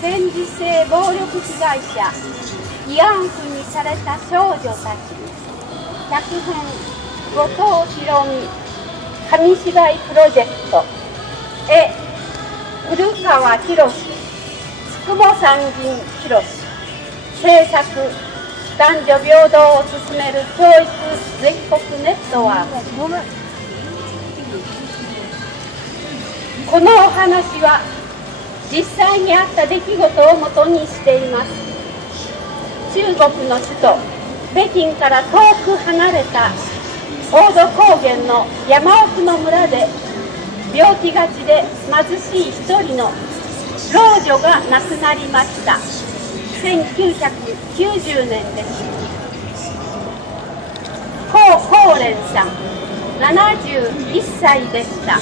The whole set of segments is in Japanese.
戦時性暴力被害者慰安婦にされた少女たち。脚本後藤宏美、紙芝居プロジェクト。絵古川博、筑保山人博。制作男女平等を進める教育全国ネットワーク。このお話は実際にあった出来事をもとにしています。中国の首都北京から遠く離れた黄土高原の山奥の村で、病気がちで貧しい一人の老女が亡くなりました。1990年です。高蓮さん71歳でした。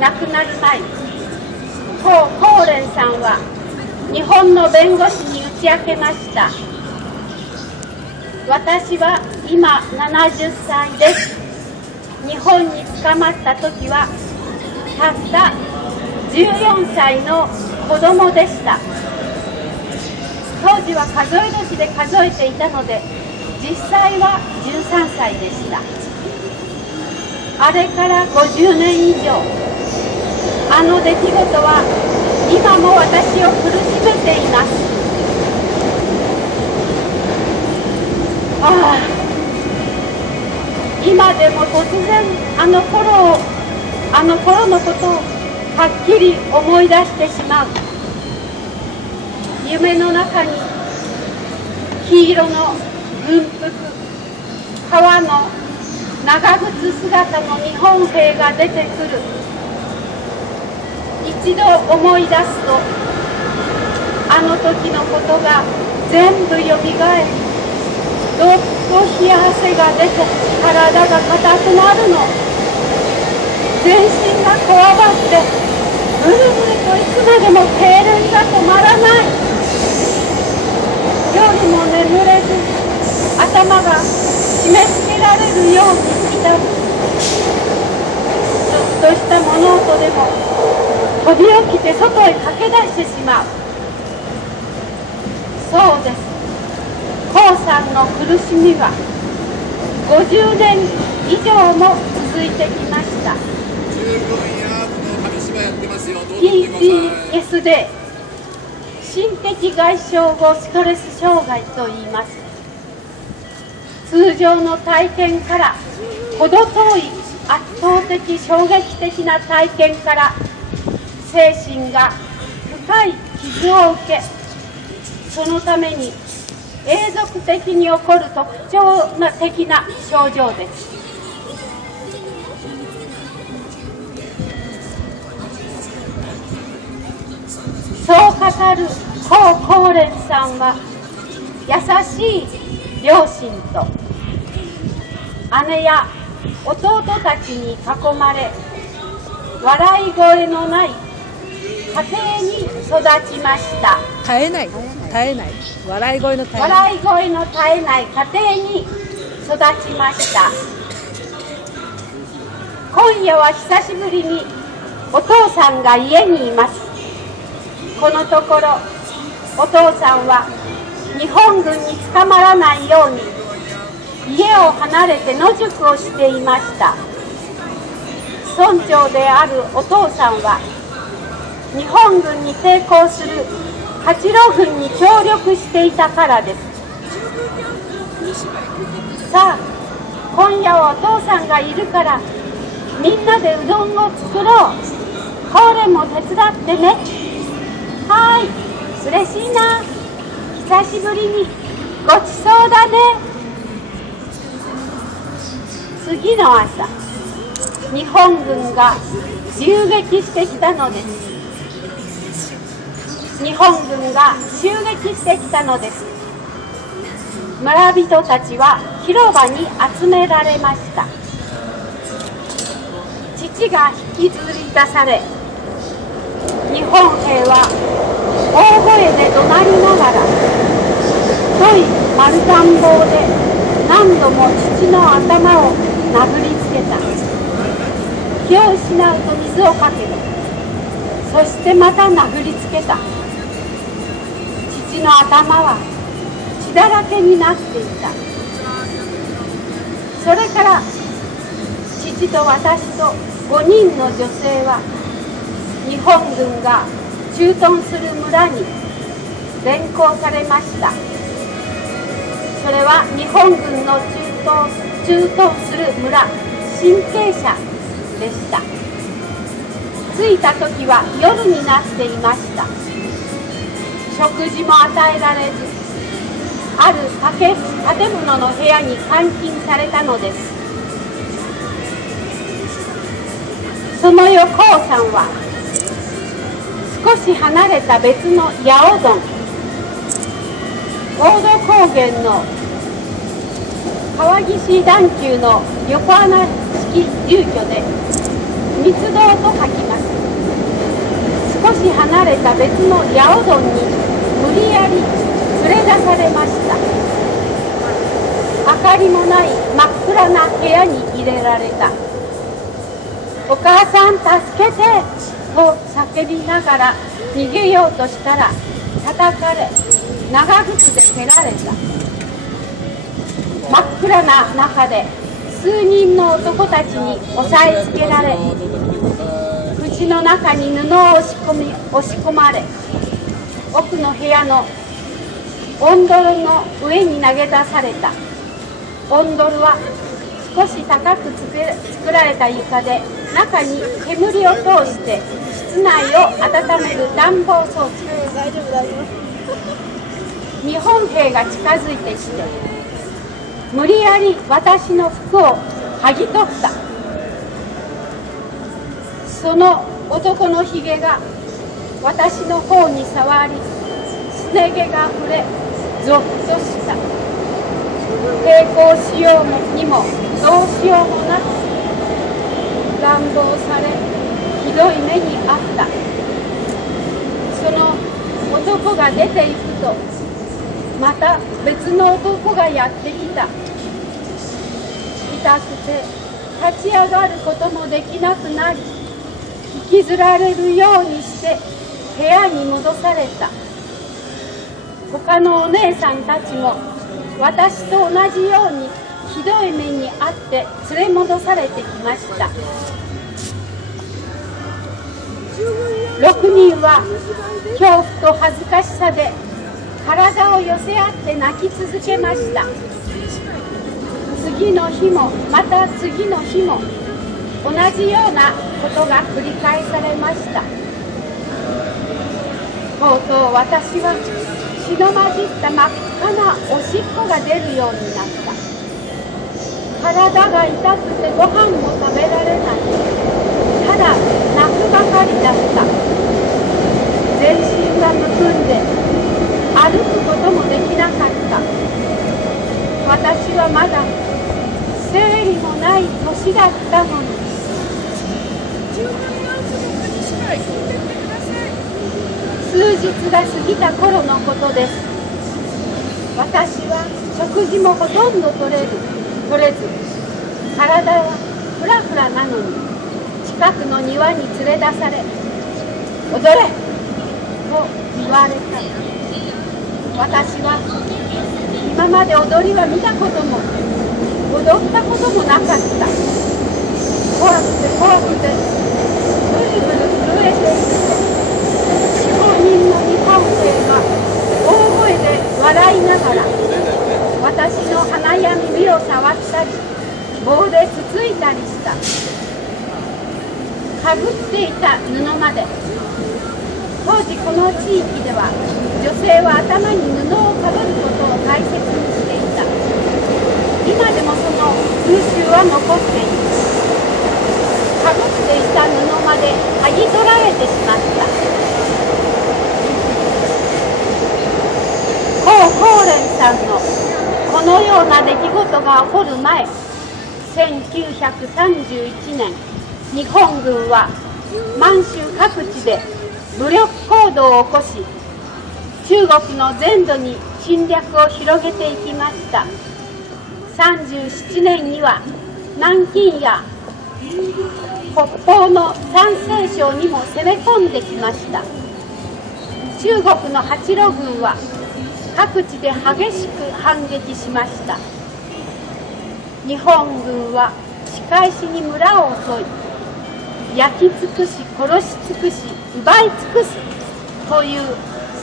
亡くなる前、高蓮さんは日本の弁護士に打ち明けました。私は今70歳です。日本に捕まった時はたった14歳の子供でした。当時は数え年で数えていたので、実際は13歳でした。あれから50年以上、あの出来事は今も私を苦しめています。ああ、今でも突然あの頃のことをはっきり思い出してしまう。夢の中に黄色の軍服、革の長靴姿の日本兵が出てくる。一度思い出すと、あの時のことが全部よみがえり、どっと冷や汗が出て体が硬くなるの。全身がこわばってぐるぐるといつまでも痙攣が止まらない。夜も眠れず、頭が締め付けられるように痛む。ちょっとした物音でも飛び起きて外へ駆け出してしまう。そうです。高さんの苦しみは50年以上も続いてきました。PTSD、心的外傷後ストレス障害と言います。通常の体験から程遠い圧倒的衝撃的な体験から精神が深い傷を受け、そのために永続的に起こる特徴的な症状です。そう語る高蓮さんは、優しい両親と姉や弟たちに囲まれ、笑い声のない家庭に育ちました。絶えない笑い声の絶えない家庭に育ちました。今夜は久しぶりにお父さんが家にいます。このところお父さんは日本軍に捕まらないように家を離れて野宿をしていました。村長であるお父さんは日本軍に抵抗する八路軍に協力していたからです。さあ、今夜はお父さんがいるからみんなでうどんを作ろう。これも手伝ってね。はい、嬉しいな。久しぶりにごちそうだね。次の朝、日本軍が襲撃してきたのです。日本軍が襲撃してきたのです。村人たちは広場に集められました。父が引きずり出され、日本兵は大声で怒鳴りながら太い丸太棒で何度も父の頭を殴りつけた。気を失うと水をかける。そそしてまた殴りつけた。父の頭は血だらけになっていた。それから父と私と5人の女性は日本軍が駐屯する村に連行されました。それは日本軍の駐屯する村、新慶社でした。着いた時は夜になっていました。食事も与えられず、ある建物の部屋に監禁されたのです。その夜コウさんは少し離れた別の八尾洞、大戸高原の川岸段丘の横穴式住居で密道と書きます。少し離れた別の八尾洞に無理やり連れ出されました。明かりもない真っ暗な部屋に入れられた。お母さん助けてと叫びながら逃げようとしたら叩かれ、長靴で蹴られた。真っ暗な中で数人の男たちに押さえつけられ、口の中に布を押し込まれ、奥の部屋のオンドルの上に投げ出された。オンドルは少し高く作られた床で、中に煙を通して室内を温める暖房装置です。日本兵が近づいてきて、無理やり私の服を剥ぎ取った。その男のひげが私の方に触り、すね毛が触れ、ゾッとした。抵抗しようにもどうしようもなく乱暴され、ひどい目にあった。その男が出ていくと、また別の男がやってきた。痛くて立ち上がることもできなくなり、引きずられるようにして部屋に戻された。他のお姉さんたちも私と同じようにひどい目にあって連れ戻されてきました。6人は恐怖と恥ずかしさで体を寄せ合って泣き続けました。次の日もまた次の日も同じようなことが繰り返されました。とうとう私は血の混じった真っ赤なおしっこが出るようになった。体が痛くてご飯も食べられない。ただ泣くばかりだった。全身がむくんで歩くこともできなかった。私はまだ生理もない年だったのに。数日が過ぎた頃のことです。私は食事もほとんど取れず、体はフラフラなのに、近くの庭に連れ出され、踊れと言われた。私は今まで踊りは見たことも踊ったこともなかった。怖くて怖くてブルブル震えていると、4、5人の日本兵が大声で笑いながら私の鼻や耳を触ったり棒でつついたりした。かぶっていた布まで。当時この地域では女性は頭に布をかぶることを大切にしていた。今でもその風習は残っている。かぶっていた布まで剥ぎ取られてしまった。高蓮さんのこのような出来事が起こる前、1931年、日本軍は満州各地で武力行動を起こし、中国の全土に侵略を広げていきました。37年には南京や北方の山西省にも攻め込んできました。中国の八路軍は各地で激しく反撃しました。日本軍は仕返しに村を襲い、焼き尽くし殺し尽くし奪い尽くすという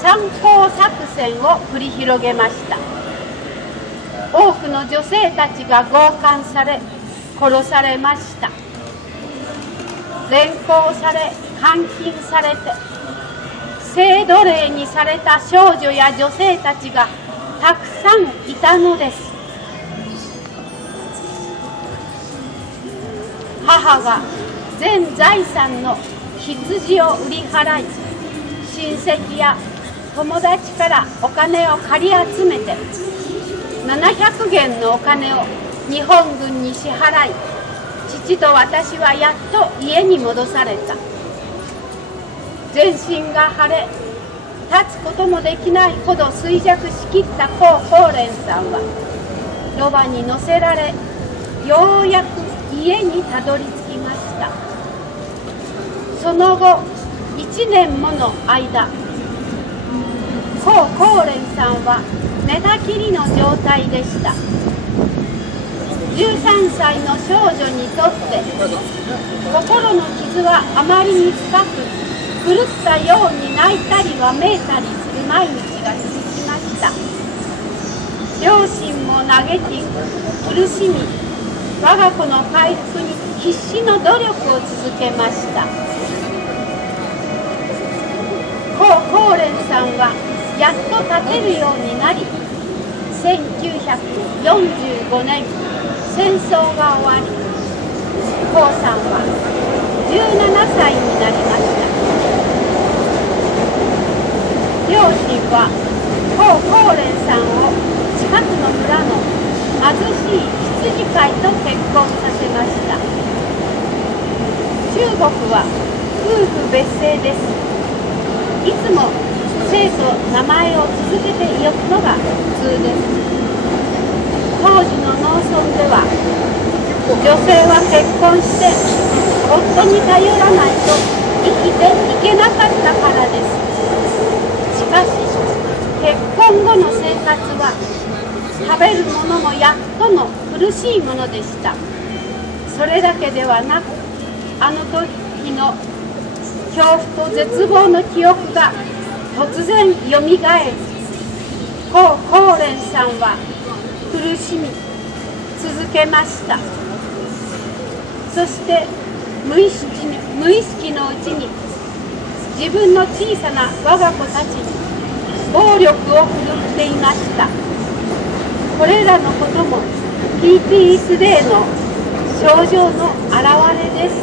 三光作戦を繰り広げました。多くの女性たちが強姦され殺されました。連行され監禁されて性奴隷にされた少女や女性たちがたくさんいたのです。母が全財産の羊を売り払い、親戚や友達からお金を借り集めて700元のお金を日本軍に支払い、父と私はやっと家に戻された。全身が腫れ、立つこともできないほど衰弱しきった高宝蓮さんはロバに乗せられ、ようやく家にたどり着きました。その後1年もの間、高宝蓮さんは寝たきりの状態でした。13歳の少女にとって心の傷はあまりに深く、狂ったように泣いたりわめいたりする毎日が続きました。両親も嘆き苦しみ、我が子の回復に必死の努力を続けました。高宝蓮さんはやっと立てるようになり、1945年戦争が終わり、高さんは17歳になりました。両親は高宝蓮さんを近くの村の貧しい羊飼いと結婚させました。中国は夫婦別姓です。いつも姓と名前を続けて呼ぶのが普通です。当時の農村では女性は結婚して夫に頼らないと生きていけなかったからです。しかし結婚後の生活は食べるものもやっとの苦しいものでした。それだけではなく、あの時の恐怖と絶望の記憶が突然よみがえり、高宝蓮さんは苦しみ続けました。そして無意識のうちに自分の小さな我が子たちに暴力を振るっていました。これらのことも PTSD の症状の表れです。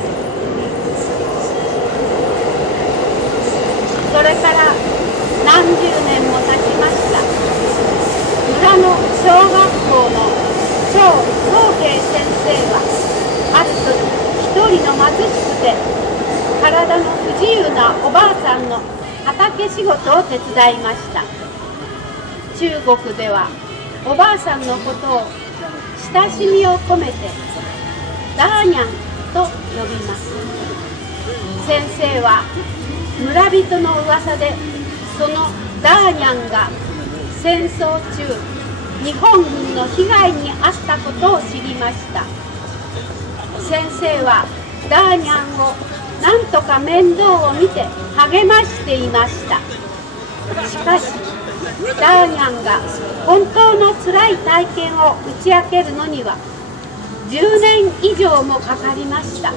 それから何十年も経ちました。村の小学校の張宗慶先生はある時、一人の貧しくて体の不自由なおばあさんの畑仕事を手伝いました。中国ではおばあさんのことを親しみを込めてダーニャンと呼びます。先生は村人の噂でそのダーニャンが戦争中日本軍の被害に遭ったことを知りました。先生はダーニャンをなんとか面倒を見て励ましていました。しかしダーニャンが本当の辛い体験を打ち明けるのには10年以上もかかりました。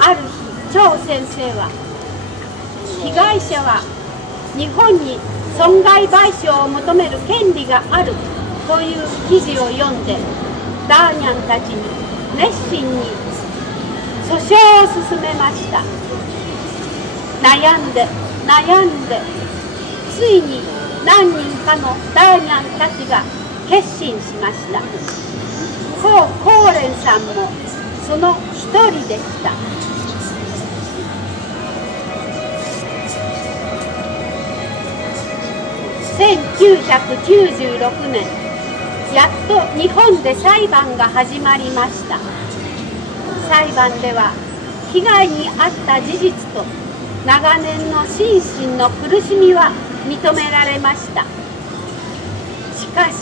ある日、張先生は被害者は日本に損害賠償を求める権利があるという記事を読んで、ダーニャンたちに熱心に訴訟を進めました。悩んでついに何人かのダーニャンたちが決心しました。高宝蓮さんもその一人でした。1996年、やっと日本で裁判が始まりました。裁判では被害に遭った事実と長年の心身の苦しみは認められました。しかし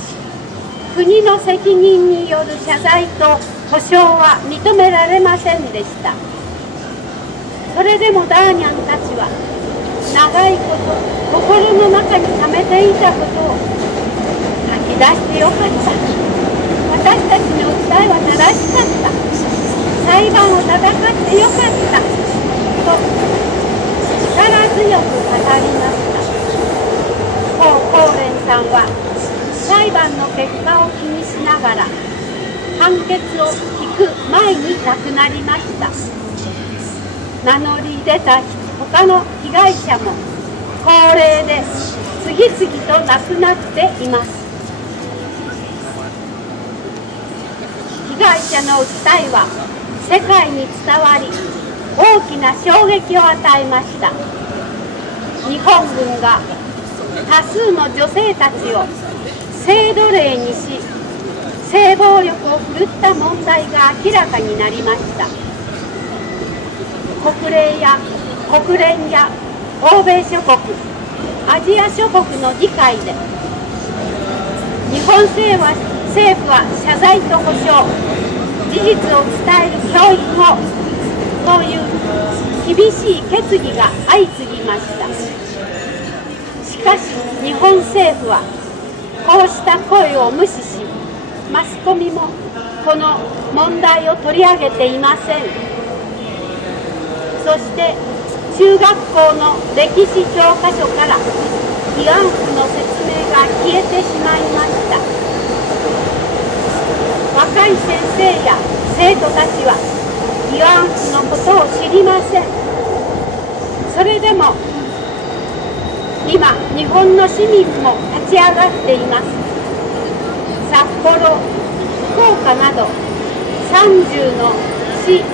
国の責任による謝罪と補償は認められませんでした。それでもダーニャンたちは長いこと心の中に溜めていたことを吐き出してよかった、私たちの訴えは正しかった、裁判を戦ってよかったと力強く語りました。コーレンさんは裁判の結果を気にしながら判決を聞く前に亡くなりました。名乗り出た他の被害者も高齢で次々と亡くなっています。被害者の訴えは世界に伝わり大きな衝撃を与えました。日本軍が多数の女性たちを性奴隷にし性暴力を振るった問題が明らかになりました。国連や欧米諸国、アジア諸国の議会で日本政府は謝罪と補償、事実を伝える教育をという厳しい決議が相次ぎました。しかし日本政府はこうした声を無視し、マスコミもこの問題を取り上げていません。そして中学校の歴史教科書から慰安婦の説明が消えてしまいました。若い先生や生徒たちは慰安婦のことを知りません。それでも今日本の市民も立ち上がっています。札幌、福岡など30の市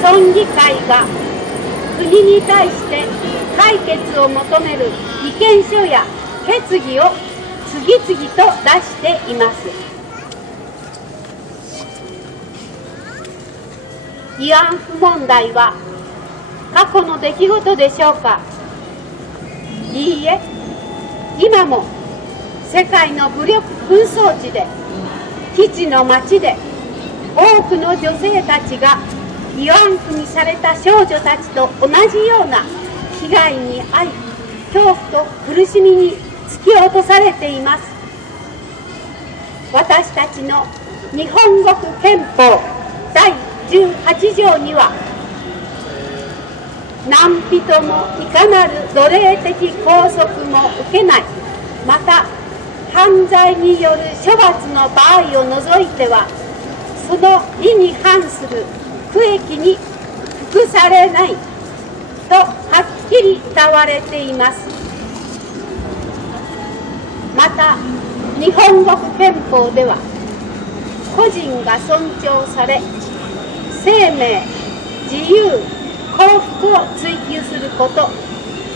村議会が国に対して解決を求める意見書や決議を次々と出しています。慰安婦問題は過去の出来事でしょうか。いいえ、今も世界の武力紛争地で基地の町で多くの女性たちが慰安婦にされた少女たちと同じような被害に遭い、恐怖と苦しみに突き落とされています。私たちの日本国憲法第18条には、何人もいかなる奴隷的拘束も受けない、また犯罪による処罰の場合を除いてはその理に反する区域に服されないとはっきり謳われています。また日本国憲法では個人が尊重され生命、自由、幸福を追求すること、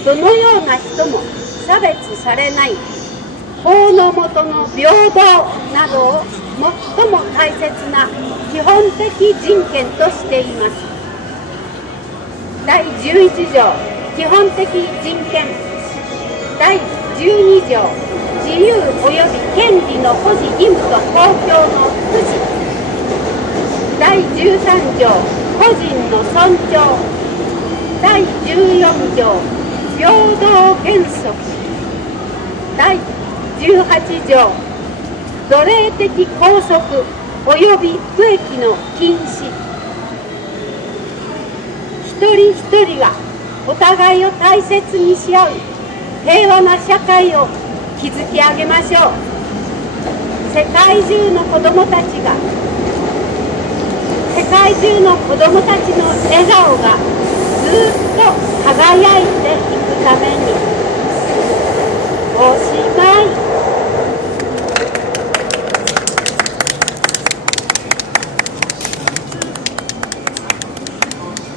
どのような人も差別されない、法の下の平等などを最も大切な基本的人権としています。第11条基本的人権、第12条自由及び権利の保持義務と公共の福祉、第13条個人の尊重、第14条平等原則、第18条奴隷的拘束及び服役の禁止。一人一人がお互いを大切にし合う平和な社会を築き上げましょう。世界中の子どもたちの笑顔がずっと輝いていくために